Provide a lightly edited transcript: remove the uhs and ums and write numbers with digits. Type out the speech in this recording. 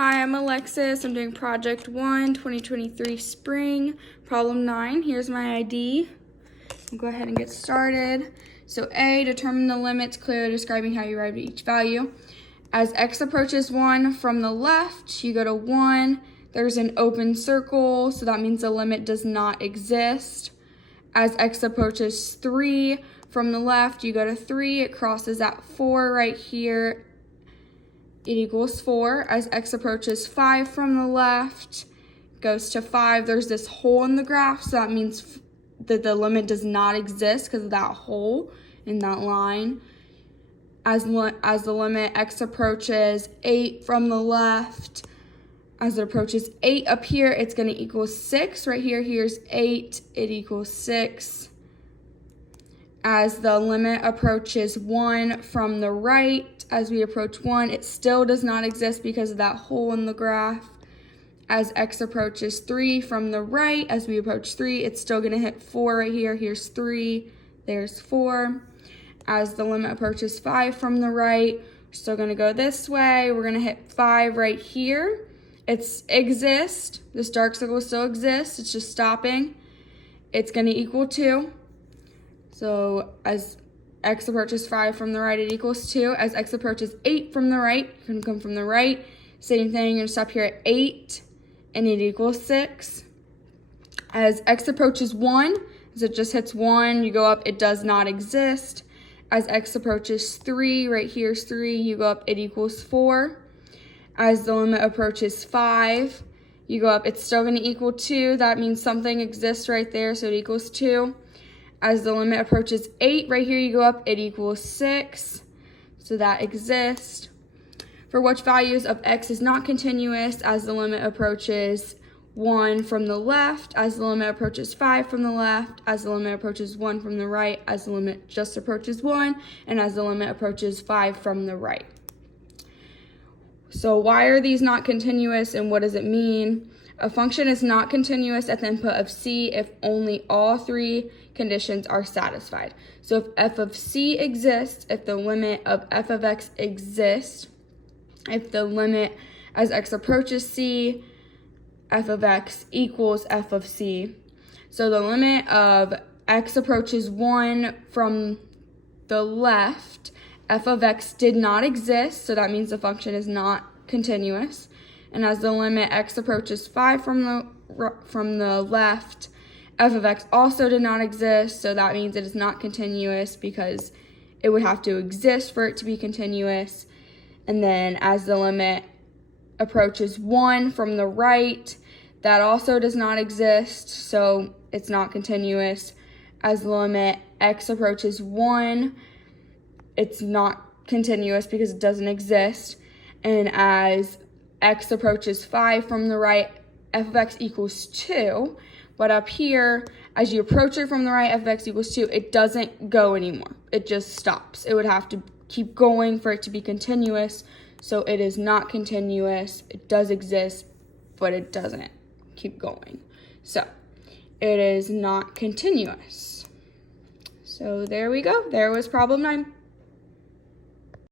Hi, I'm Alexis. I'm doing Project 1, 2023 Spring, Problem 9. Here's my ID. I'll go ahead and get started. So A, determine the limits, clearly describing how you arrive at each value. As x approaches 1 from the left, you go to 1. There's an open circle, so that means the limit does not exist. As x approaches 3 from the left, you go to 3. It crosses at 4 right here. It equals 4. As x approaches 5 from the left, goes to 5. There's this hole in the graph, so that means that the limit does not exist because of that hole in that line. As the limit x approaches 8 from the left, as it approaches 8 up here, it's going to equal 6. Right here, here's 8. It equals 6. As the limit approaches 1 from the right, as we approach 1, it still does not exist because of that hole in the graph. As x approaches 3 from the right, as we approach 3, it's still going to hit 4 right here. Here's 3, there's 4. As the limit approaches 5 from the right, we're still going to go this way. We're going to hit 5 right here. It's exists. This dark circle still exists. It's just stopping. It's going to equal 2. So as x approaches 5 from the right, it equals 2. As x approaches 8 from the right, you're going to come from the right. Same thing, you're going to stop here at 8, and it equals 6. As x approaches 1, as it just hits 1, you go up, it does not exist. As x approaches 3, right here's 3, you go up, it equals 4. As the limit approaches 5, you go up, it's still going to equal 2. That means something exists right there, so it equals 2. As the limit approaches 8, right here you go up, it equals 6. So that exists. For which values of x is not continuous, as the limit approaches 1 from the left, as the limit approaches 5 from the left, as the limit approaches 1 from the right, as the limit just approaches 1, and as the limit approaches 5 from the right. So why are these not continuous, and what does it mean? A function is not continuous at the input of c if only all 3 conditions are satisfied. So if f of c exists, if the limit of f of x exists, if the limit as x approaches c, f of x equals f of c. So the limit of x approaches 1 from the left, f of x did not exist, so that means the function is not continuous. And as the limit x approaches 5 from the left, f of x also did not exist, so that means it is not continuous because it would have to exist for it to be continuous. And then as the limit approaches 1 from the right, that also does not exist, so it's not continuous. As the limit x approaches 1, it's not continuous because it doesn't exist. And as x approaches 5 from the right, f of x equals 2. But up here, as you approach it from the right, f of x equals 2, it doesn't go anymore. It just stops. It would have to keep going for it to be continuous. So it is not continuous. It does exist, but it doesn't keep going. So it is not continuous. So there we go. There was problem 9.